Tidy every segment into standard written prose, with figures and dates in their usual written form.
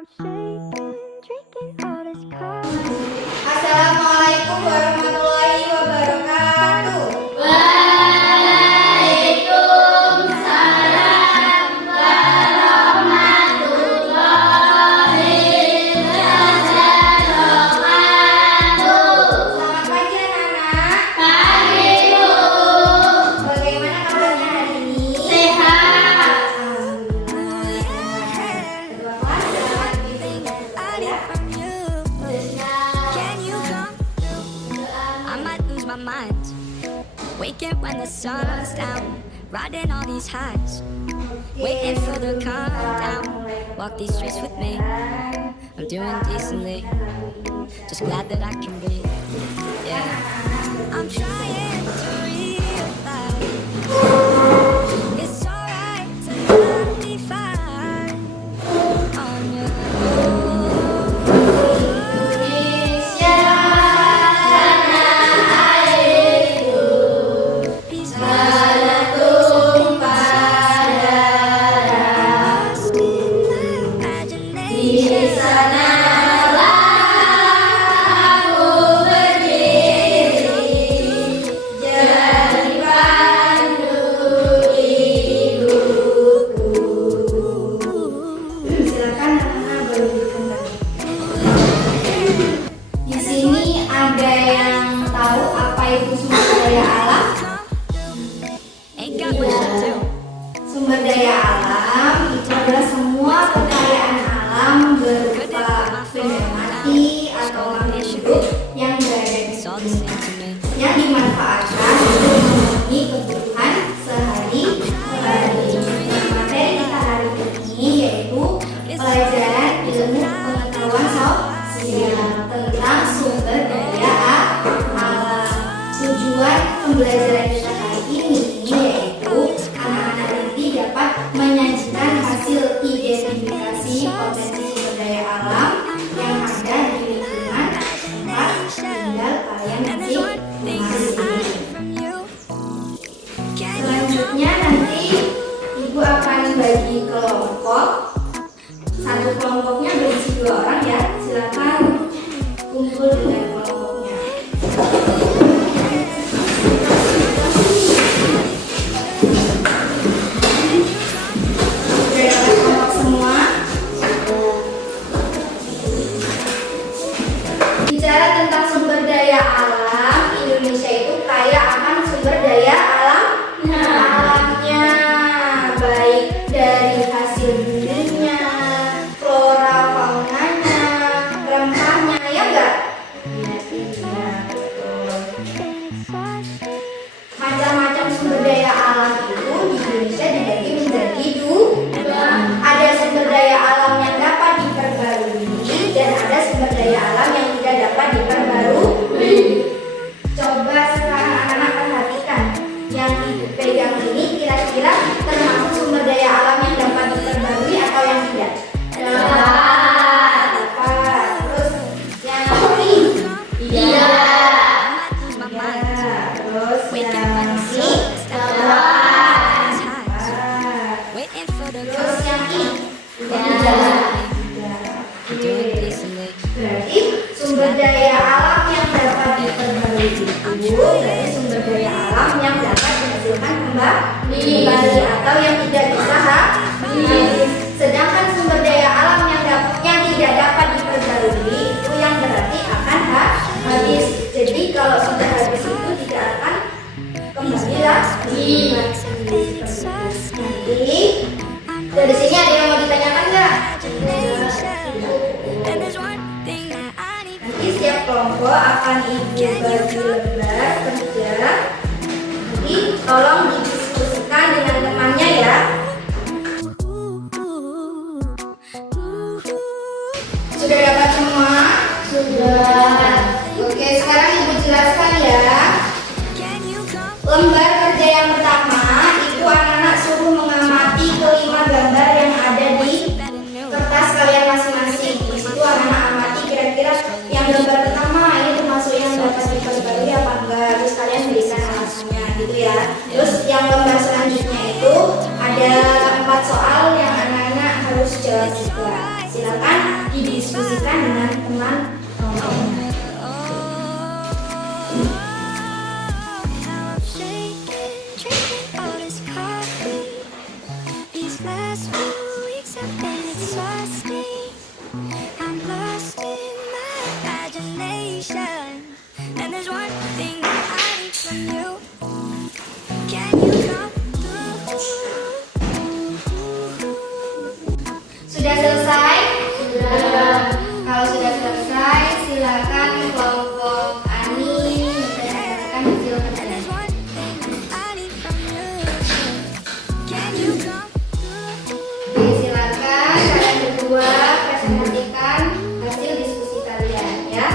Assalamualaikum warahmatullahi wabarakatuh. Selamat pagi anak-anak. Pagi, Bu. Bagaimana kabarnya hari ini? Sehat. Kedua kelas selamat ya. I might lose my mind. Waking when the sun's down, riding all these highs, waiting for the countdown. Walk these streets with me. I'm doing decently. Just glad that I can breathe. Yeah. I'm trying to realize it's alright to not be fine on your own. Silakan anak-anak berlanjutkan lagi. Di sini ada yang tahu apa itu sumber daya alam? Ain't got much to do. Sumber daya alam itu adalah semua kekayaan alam berupa benda mati atau makhluk hidup yang berada di It's all the same to me. yang dimanfaatkan untuk memenuhi kebutuhan sehari-hari. Materi kita hari ini yaitu pelajaran ilmu pengetahuan sosial tentang sumber daya alam. Tujuan pembelajaran kita hari ini yaitu anak-anak nanti dapat menyajikan hasil identifikasi potensi sumber daya alam yang ada di lingkungan tempat tinggal kalian masing-masing. Selanjutnya nanti ibu akan bagi kelompok. Satu kelompoknya berisi 2 orang ya. Silakan kumpul dengan kelompoknya. Sudah dapat kelompok semua? Bicara tentang sumber daya alam, Indonesia itu kaya akan sumber daya alamnya, baik dari hasil bumbunya, flora faunanya, rempahnya, ya enggak? Iya, betul. Macam-macam sumber daya alam itu di Indonesia dibagi menjadi 2. Ada sumber daya alam yang dapat diperbarui dan ada sumber daya alam yang tidak dapat diperbarui. Coba sekarang anak-anak perhatikan, yang ibu pegang ini kira-kira termasuk sumber daya alam yang dapat diperbarui atau yang tidak? Dapat. Terus yang ini? Iya. Terus yang ini? Dapat. Terus yang ini? Tidak. Oke. Berarti sumber daya alam yang dapat diperbarui itu berarti sumber daya alam yang dapat dihasilkan kembali atau yang tidak bisa habis. Sedangkan sumber daya alam yang tidak dapat diperbarui itu yang berarti akan habis. Jadi kalau sudah habis itu tidak akan kembali lagi. Nanti dari sini ada yang mau ditanyakan nggak? Nanti setiap kelompok akan ibu bagi lembar kerja. Nanti tolong didiskusikan dengan temannya ya. Sudah dapat semua? Sudah. Oke, sekarang ibu jelaskan ya. Lembar kerja yang pertama, ibu anak-anak suruh mengamati kelima gambar yang ada di kertas kalian masing-masing. Di situ anak-anak amati kira-kira yang gambar pertama ini termasuk yang dapat diperbarui apa enggak. Terus kalian berikan alasannya gitu ya. Terus yang lembar selanjutnya itu ada 4 soal yang anak-anak harus jawab juga. Silakan didiskusikan dengan teman kelompoknya. How I'm shaking, drinking all this coffee. These last few weeks have been exhausting. I'm lost in my imagination, and there's one thing that I need from you. Can you come through? Sudah selesai? Sudah. Kalau sudah selesai, silakan kelompok Ani menyelesaikan hasil And kerjanya. there's one thing that I need from you. Can you come through? Oke, silakan kalian berdua presentasikan hasil diskusi kalian ya.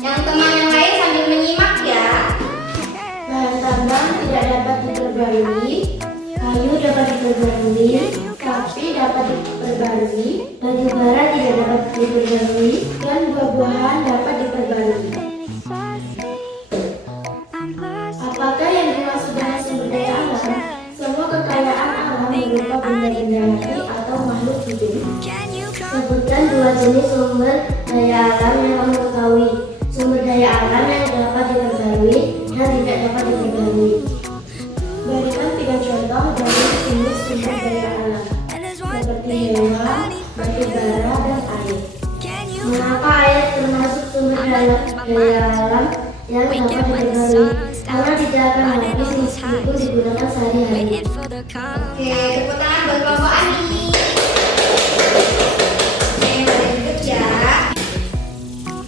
Yang teman yang lain sambil menyimak ya. Bahan tambang tidak dapat diperbarui, kayu dapat diperbarui, sapi dapat diperbarui, batu bara tidak dapat diperbarui, dan buah-buahan dapat diperbarui. Apakah yang dimaksud dengan sumber daya alam? Semua kekayaan alam berupa benda-benda mati atau makhluk hidup. Can you come? Sebutkan dua jenis sumber daya alam yang kamu ketahui. Sumber daya alam yang dapat diperbarui dan tidak dapat diperbarui. Berikan 3 contoh dari jenis sumber daya alam, And there's one seperti thing that I hewan, need from batu you. bara, dan air. Can you Mengapa air termasuk sumber daya alam yang dapat diperbarui? Karena tidak akan habis meskipun digunakan sehari-hari. waiting for the come? Oke, tepuk tangan buat kelompok Ani. Oke, lanjut ya.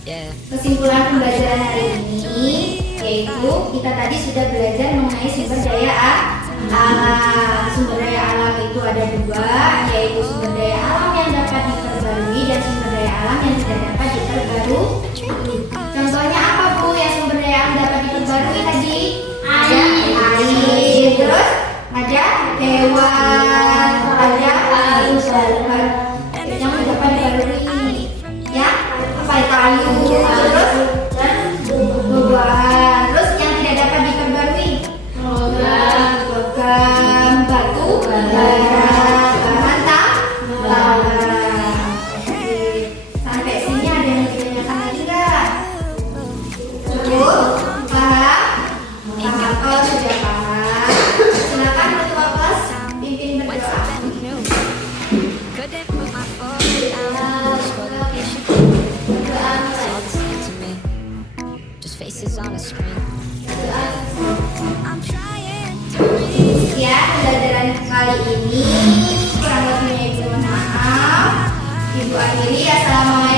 Yeah. Kesimpulan pembelajaran hari ini yaitu kita tadi sudah belajar mengenai sumber daya alam. Sumber daya alam itu ada dua, yaitu sumber daya alam yang dapat diperbarui dan sumber daya alam yang tidak dapat diperbarui. Contohnya apa Bu yang sumber daya alam dapat diperbarui tadi? Ada air, terus ada hewan, ada tumbuhan yang dapat diperbarui. Ya, apa kayu, terus dan buah-buahan. Terus yang tidak dapat diperbarui? Logam, batu, bara, bahan tambang. Oke, sampai sini ada yang ditanyakan lagi nggak? Cukup? Paham? Paham? Kalau sudah paham, silakan ketua kelas pimpin What's berdoa. up and new? Couldn't put my phone down. Scroll up your shit. It's all the same to me. Just faces on a screen. I'm trying to read. Ya, pembelajaran kali ini kurang lebihnya Ibu mohon maaf. Ibu akhiri, assalamualaikum.